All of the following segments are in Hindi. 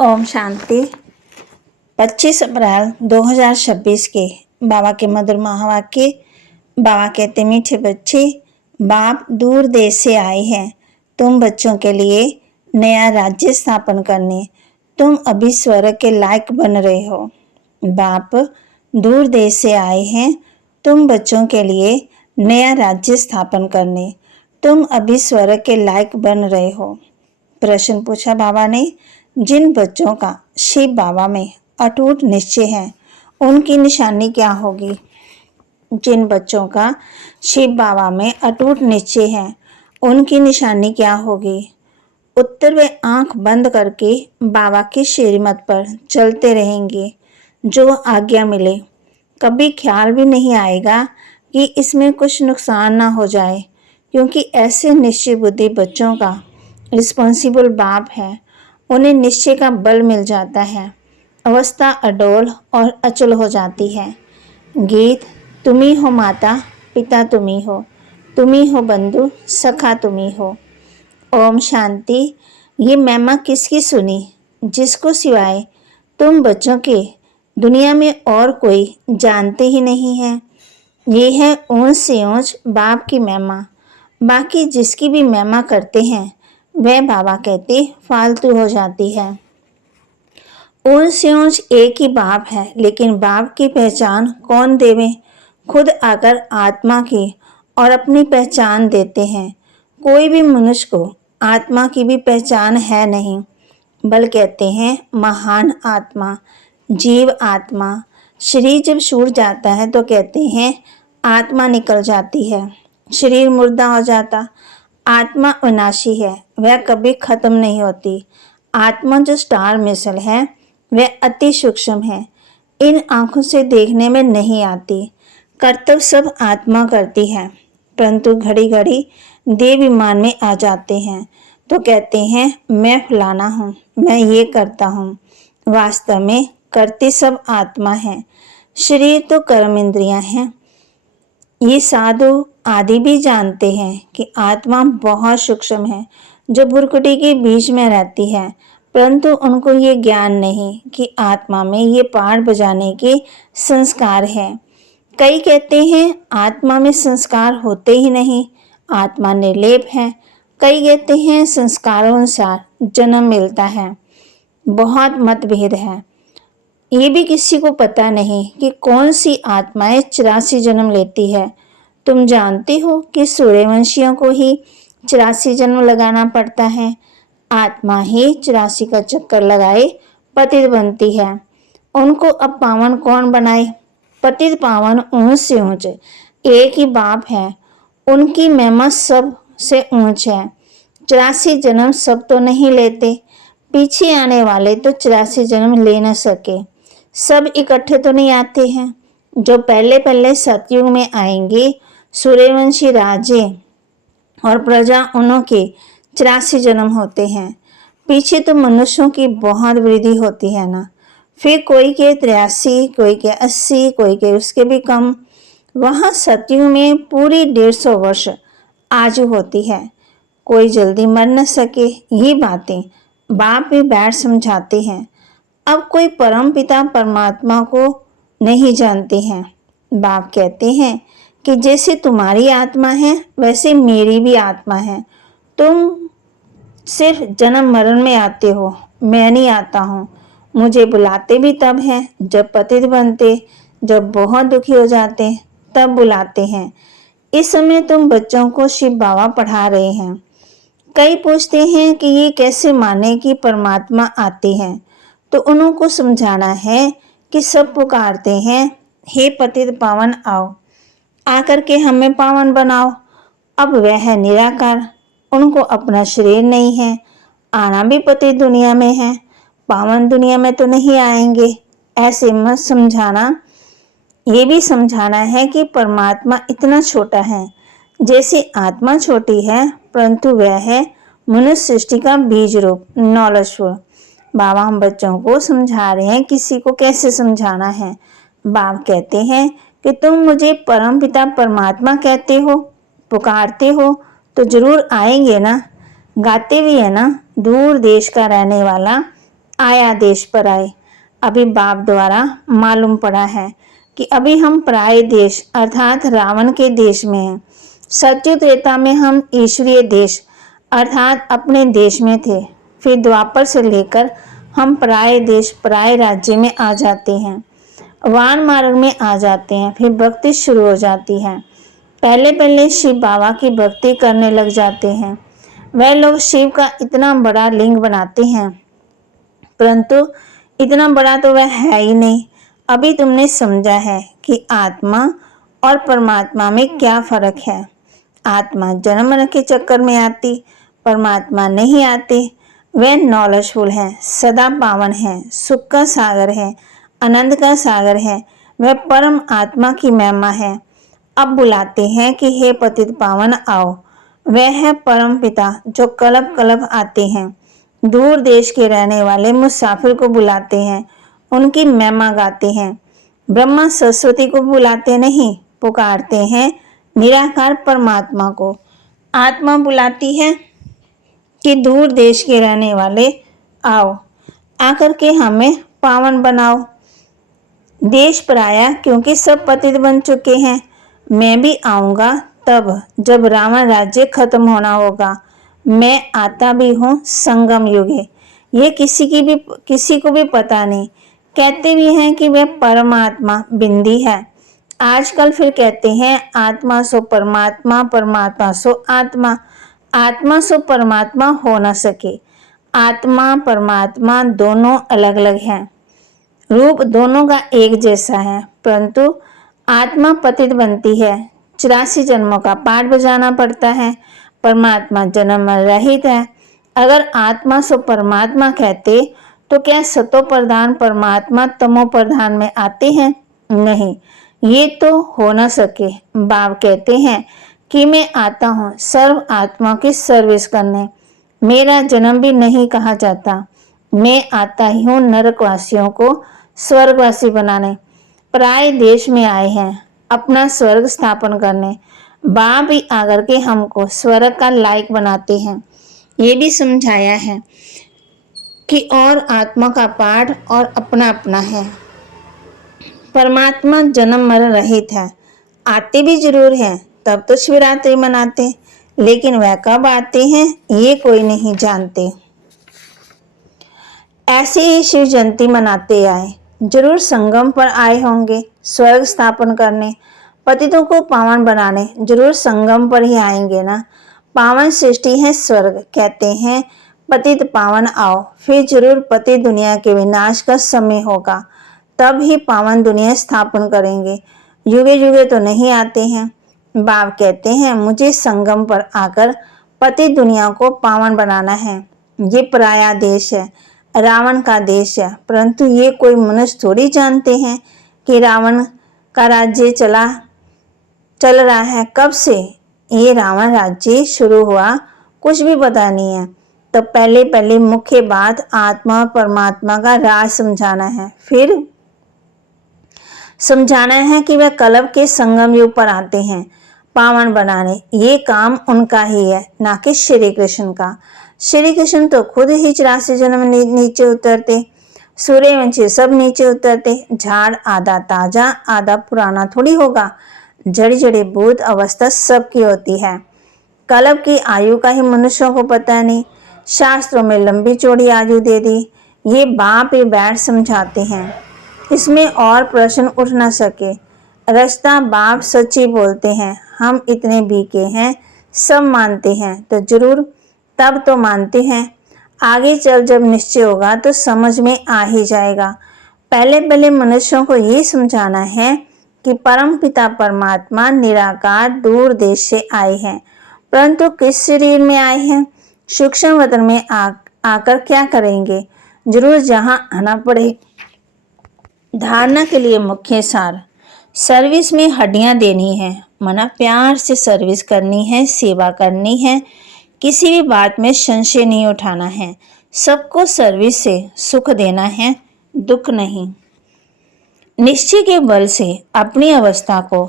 ओम शांति। 25 अप्रैल 2026 के बाबा के मधुर महावाक्य। बाबा कहते, मीठे बच्चे, बाप दूर देश से आए हैं तुम बच्चों के लिए नया राज्य स्थापन करने। तुम अभी स्वर्ग के लायक बन रहे हो। बाप दूर देश से आए हैं तुम बच्चों के लिए नया राज्य स्थापन करने। तुम अभी स्वर्ग के लायक बन रहे हो। प्रश्न पूछा बाबा ने, जिन बच्चों का शिव बाबा में अटूट निश्चय है उनकी निशानी क्या होगी? जिन बच्चों का शिव बाबा में अटूट निश्चय है उनकी निशानी क्या होगी? उत्तर, वे आंख बंद करके बाबा की श्रीमत पर चलते रहेंगे, जो आज्ञा मिले। कभी ख्याल भी नहीं आएगा कि इसमें कुछ नुकसान ना हो जाए, क्योंकि ऐसे निश्चय बुद्धि बच्चों का रिस्पॉन्सिबल बाप है। उन्हें निश्चय का बल मिल जाता है, अवस्था अडोल और अचल हो जाती है। गीत, तुम्ही हो माता पिता तुम्ही हो बंधु सखा तुम्ही हो। ओम शांति। ये महिमा किसकी सुनी? जिसको सिवाय तुम बच्चों के दुनिया में और कोई जानते ही नहीं है। ये है ऊंच से ऊंच बाप की महिमा। बाकी जिसकी भी महिमा करते हैं वह बाबा कहते फालतू हो जाती है। ऊंच से ऊंच एक ही बाप है, लेकिन बाप की पहचान कौन देवे? खुद आकर आत्मा की और अपनी पहचान देते हैं। कोई भी मनुष्य को आत्मा की भी पहचान है नहीं, बल कहते हैं महान आत्मा, जीव आत्मा। शरीर जब छूट जाता है तो कहते हैं आत्मा निकल जाती है। शरीर मुर्दा हो जाता। आत्मा विनाशी है, वह कभी खत्म नहीं होती। आत्मा जो स्टार मिसल है वह अति सूक्ष्म है, इन आंखों से देखने में नहीं आती। कर्तव्य सब आत्मा करती है, परंतु घड़ी घड़ी देह विमान में आ जाते हैं तो कहते हैं मैं फलाना हूँ, मैं ये करता हूँ। वास्तव में करती सब आत्मा है। शरीर तो कर्म इंद्रियां हैं। ये साधु आदि भी जानते हैं कि आत्मा बहुत सूक्ष्म है, जो भुरकुटी के बीच में रहती है, परंतु उनको ये ज्ञान नहीं कि आत्मा में ये पाठ बजाने के संस्कार है। कई कहते हैं आत्मा में संस्कार होते ही नहीं, आत्मा निर्लेप है। कई कहते हैं संस्कारों अनुसार जन्म मिलता है। बहुत मतभेद है। ये भी किसी को पता नहीं कि कौन सी आत्माएं 84 जन्म लेती है। तुम जानते हो कि सूर्यवंशियों को ही 84 जन्म लगाना पड़ता है। आत्मा ही 84 का चक्कर लगाए पतित बनती है। उनको अब पावन कौन बनाए? पतित पावन ऊंच से ऊंच एक ही बाप है। उनकी महिमा सब से ऊंच है। 84 जन्म सब तो नहीं लेते, पीछे आने वाले तो 84 जन्म ले न सके। सब इकट्ठे तो नहीं आते हैं। जो पहले पहले सतयुग में आएंगे, सूर्यवंशी राजे और प्रजा, उनके 84 जन्म होते हैं। पीछे तो मनुष्यों की बहुत वृद्धि होती है ना। फिर कोई के 83, कोई के 80, कोई के उसके भी कम। वहाँ सतयुग में पूरी 150 वर्ष आयु होती है। कोई जल्दी मर न सके, ये बातें बाप भी बैठ समझाते हैं। अब कोई परम पिता परमात्मा को नहीं जानते हैं। बाप कहते हैं कि जैसे तुम्हारी आत्मा है वैसे मेरी भी आत्मा है। तुम सिर्फ जन्म मरण में आते हो, मैं नहीं आता हूँ। मुझे बुलाते भी तब हैं जब पतित बनते, जब बहुत दुखी हो जाते तब बुलाते हैं। इस समय तुम बच्चों को शिव बाबा पढ़ा रहे हैं। कई पूछते हैं कि ये कैसे माने कि परमात्मा आते हैं, तो उनको समझाना है कि सब पुकारते हैं हे पतित पावन आओ, आकर के हमें पावन बनाओ। अब वह है निराकार, उनको अपना शरीर नहीं है, आना भी पतित दुनिया में है, पावन दुनिया में तो नहीं आएंगे। ऐसे मत समझाना। ये भी समझाना है कि परमात्मा इतना छोटा है, जैसे आत्मा छोटी है, परंतु वह है मनुष्य सृष्टि का बीज रूप, नॉलेजफुल। बाबा हम बच्चों को समझा रहे हैं किसी को कैसे समझाना है। बाबा कहते हैं कि तुम मुझे परम पिता परमात्मा कहते हो, पुकारते हो तो जरूर आएंगे ना। गाते भी है ना, दूर देश का रहने वाला आया देश पर आए। अभी बाप द्वारा मालूम पड़ा है कि अभी हम पराये देश अर्थात रावण के देश में हैं। सत्युग त्रेता में हम ईश्वरीय देश अर्थात अपने देश में थे। फिर द्वापर से लेकर हम पराये देश पराये राज्य में आ जाते हैं, वान मार्ग में आ जाते हैं। फिर भक्ति शुरू हो जाती है। पहले पहले शिव बाबा की भक्ति करने लग जाते हैं। वह लोग शिव का इतना बड़ा लिंग बनाते हैं, परंतु इतना बड़ा तो वह है ही नहीं। अभी तुमने समझा है कि आत्मा और परमात्मा में क्या फर्क है। आत्मा जन्म मरण के चक्कर में आती, परमात्मा नहीं आते। वह नॉलेजफुल है, सदा पावन है, सुख का सागर है, आनंद का सागर है। वह परम आत्मा की महिमा है। अब बुलाते हैं कि हे पतित पावन आओ। वह है परम पिता जो कलब कलब आते हैं। दूर देश के रहने वाले मुसाफिर को बुलाते हैं, उनकी महिमा गाते हैं। ब्रह्मा सरस्वती को बुलाते नहीं, पुकारते हैं निराकार परमात्मा को। आत्मा बुलाती है कि दूर देश के रहने वाले आओ, आकर के हमें पावन बनाओ। देश पराया क्योंकि सब पतित बन चुके हैं। मैं भी आऊंगा तब जब रावण राज्य खत्म होना होगा। मैं आता भी हूँ संगम युगे। ये किसी को भी पता नहीं। कहते भी हैं कि वह परमात्मा बिंदी है। आजकल फिर कहते हैं आत्मा सो परमात्मा, परमात्मा सो आत्मा। आत्मा सो परमात्मा हो न सके। आत्मा परमात्मा दोनों अलग अलग हैं, रूप दोनों का एक जैसा है, परंतु आत्मा पतित बनती है, 84 जन्मों का पाठ बजाना पड़ता है। परमात्मा जन्म रहित है। अगर आत्मा सो परमात्मा कहते तो क्या सतो प्रधान परमात्मा तमो प्रधान में आते हैं? नहीं, ये तो हो न सके। बाप कहते हैं कि मैं आता हूँ सर्व आत्मा की सर्विस करने। मेरा जन्म भी नहीं कहा जाता। मैं आता ही हूँ नरकवासियों को स्वर्गवासी बनाने। पराये देश में आए हैं अपना स्वर्ग स्थापन करने। बाप भी आकर के हमको स्वर्ग का लायक बनाते हैं। ये भी समझाया है कि और आत्मा का पाठ और अपना अपना है। परमात्मा जन्म मरण रहित है। आते भी जरूर हैं, तब तो शिवरात्रि मनाते, लेकिन वह कब आते हैं ये कोई नहीं जानते। ऐसे ही शिव जयंती मनाते आए, जरूर संगम पर आए होंगे स्वर्ग स्थापन करने, पतितों को पावन बनाने। जरूर संगम पर ही आएंगे ना। पावन सृष्टि है स्वर्ग। कहते हैं पतित पावन आओ। फिर जरूर पतित दुनिया के विनाश का समय होगा, तब ही पावन दुनिया स्थापन करेंगे। युगे युगे तो नहीं आते हैं। बाप कहते हैं मुझे संगम पर आकर पतित दुनिया को पावन बनाना है। ये पराया देश है, रावण का देश है, परंतु ये कोई मनुष्य थोड़ी जानते हैं कि रावण का राज्य चल रहा है। कब से ये रावण राज्य शुरू हुआ कुछ भी पता नहीं है। तो पहले पहले मुख्य बात आत्मा और परमात्मा का राज समझाना है। फिर समझाना है कि वह कलब के संगम युग पर आते हैं पावन बनाने। ये काम उनका ही है, ना कि श्री कृष्ण का। श्री कृष्ण तो खुद ही 84 जन्म नीचे उतरते, सूर्यवंशी सब नीचे उतरते। झाड़ आधा ताजा आधा पुराना थोड़ी होगा। जड़ी जड़ी भूत अवस्था सबकी होती है। कलब की आयु का ही मनुष्यों को पता नहीं। शास्त्रों में लंबी चौड़ी आयु दे दी। ये बाप ही बैठ समझाते हैं, इसमें और प्रश्न उठ न सके। रस्ता बाप सच्ची बोलते हैं। हम इतने बीके हैं, सब मानते हैं तो जरूर, तब तो मानते हैं। आगे चल जब निश्चय होगा तो समझ में आ ही जाएगा। पहले पहले मनुष्यों को ये समझाना है कि परम पिता परमात्मा निराकार दूर देश से आए हैं, परंतु किस शरीर में आए हैं? सूक्ष्म वतन में आकर क्या करेंगे? जरूर जहां आना पड़े। धारणा के लिए मुख्य सार, सर्विस में हड्डियां देनी है, मना प्यार से सर्विस करनी है, सेवा करनी है, किसी भी बात में संशय नहीं उठाना है, सबको सर्विस से सुख देना है, दुख नहीं। निश्चय के बल से अपनी अवस्था को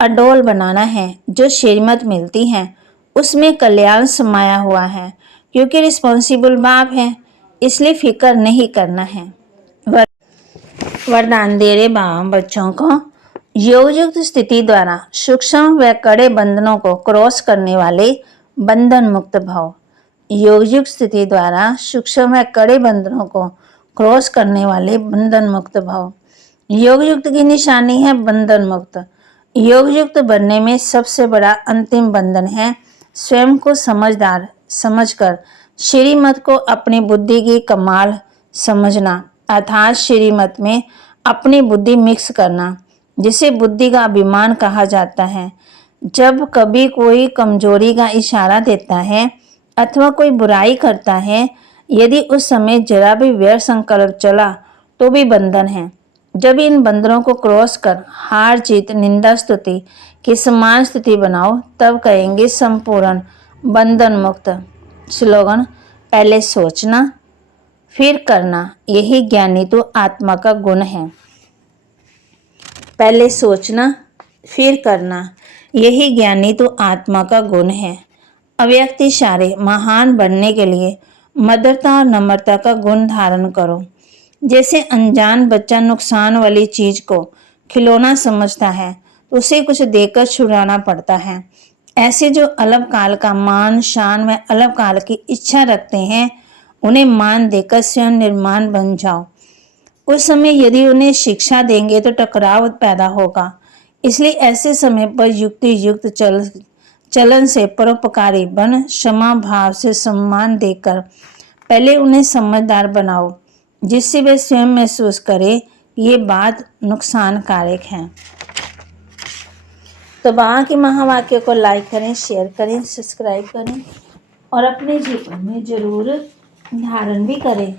अडोल बनाना है। जो श्रीमत मिलती है उसमें कल्याण समाया हुआ है, क्योंकि रिस्पॉन्सिबल बाप है। इसलिए फिक्र नहीं करना है। वरदान दे रहे बाबा बच्चों को, योगयुक्त स्थिति द्वारा सूक्ष्म व कड़े बंधनों को क्रॉस करने वाले बंधन मुक्त भव। योगयुक्त स्थिति द्वारा सूक्ष्म व कड़े बंधनों को क्रॉस करने वाले बंधन मुक्त भव। योगयुक्त की निशानी है बंधन मुक्त। योगयुक्त बनने में सबसे बड़ा अंतिम बंधन है स्वयं को समझदार समझकर श्रीमत को अपनी बुद्धि की कमाल समझना, अर्थात श्रीमत में अपनी बुद्धि मिक्स करना, जिसे बुद्धि का अभिमान कहा जाता है। जब कभी कोई कमजोरी का इशारा देता है अथवा कोई बुराई करता है, यदि उस समय जरा भी व्यर्थ संकल्प चला तो भी बंधन है। जब इन बंधनों को क्रॉस कर हार जीत निंदा स्तुति की समान स्थिति बनाओ, तब कहेंगे संपूर्ण बंधन मुक्त। स्लोगन, पहले सोचना फिर करना, यही ज्ञानी तो आत्मा का गुण है। पहले सोचना फिर करना, यही ज्ञानी तो आत्मा का गुण है। अव्यक्त इशारे महान बनने के लिए मधुरता और नम्रता का गुण धारण करो। जैसे अनजान बच्चा नुकसान वाली चीज को खिलौना समझता है, उसे कुछ देकर छुड़ाना पड़ता है। ऐसे जो अलग काल का मान शान व अलग काल की इच्छा रखते हैं, उन्हें मान देकर स्वयं निर्माण बन जाओ। उस समय यदि उन्हें शिक्षा देंगे तो टकराव पैदा होगा। इसलिए ऐसे समय पर युक्ति युक्त चलन से परोपकारी बन क्षमा भाव से सम्मान देकर पहले उन्हें समझदार बनाओ, जिससे वे स्वयं महसूस करें ये बात नुकसानकारक है। तो बाबा के महावाक्य को लाइक करें, शेयर करें, सब्सक्राइब करें और अपने जीवन में जरूर धारण भी करें।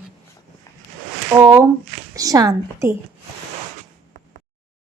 ओम शांति।